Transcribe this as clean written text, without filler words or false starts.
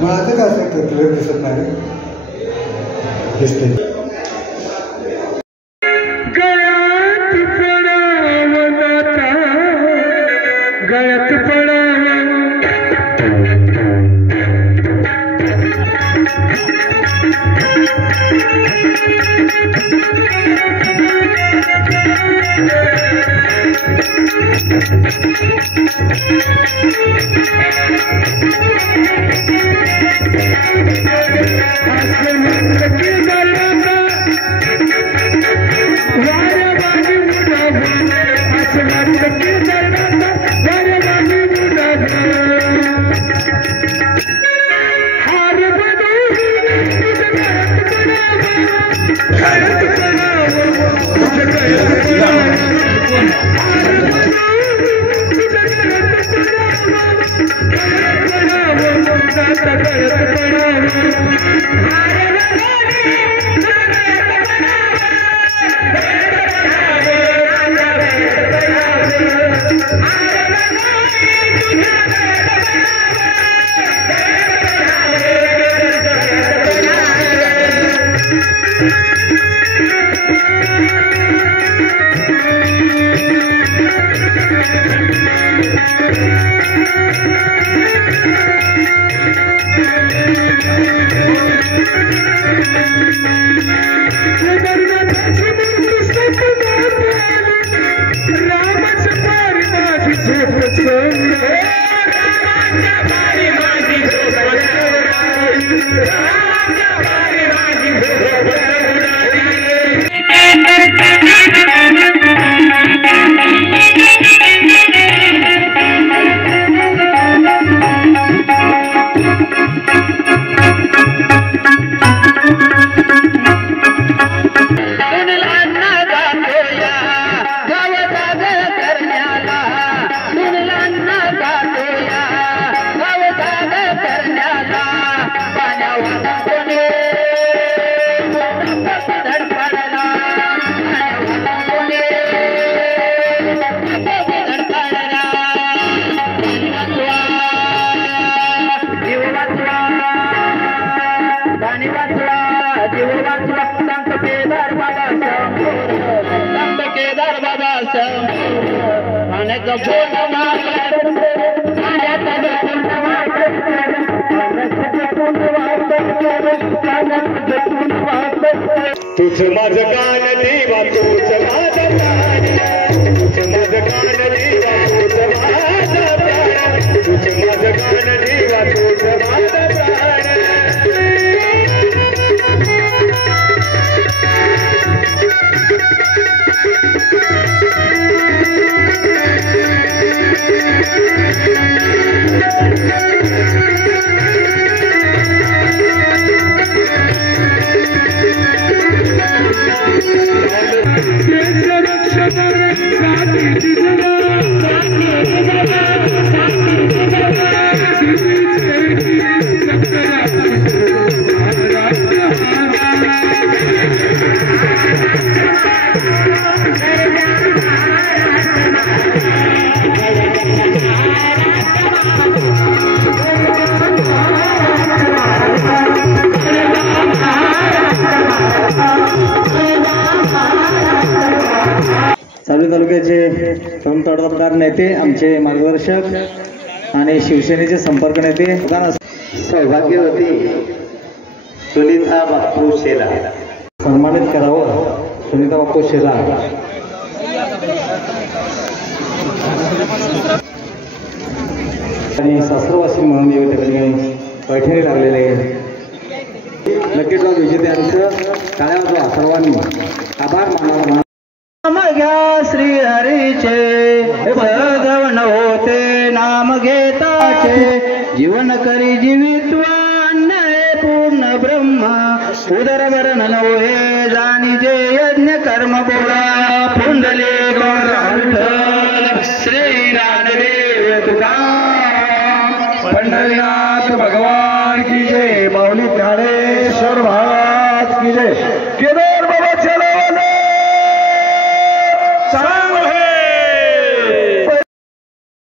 माझं काय असतं तुला दिसत नाही दिसते तुझ माझ गान देवा तुझ माझ प्राण तुझ माझ गान देवा तुझ माझ प्राण तुझ माझ गान देवा तुझ माझ प्राण सांगली तालुक्याचे तडफदार नेते आमचे मार्गदर्शक आणि शिवसेनेचे संपर्क नेते सौभाग्यवती सुनीता बापू शेला सन्मानित करावं सुनीता बापू शेला आणि सासरवासी म्हणून या ठिकाणी पैठणी लागलेले आहे. नक्कीच विजेत्यांचं टाळ्या वाजवा सर्वांनी आभार मानावा. घ्या श्री हरीचे भगवन होते नाम घेताचे जीवन करी जीवित्वान्न पूर्ण ब्रह्म उदर वरण नवहे जाणीजे यज्ञ कर्म बोला पुंडले श्री नामदेव तुका पंढरीनाथ भगवान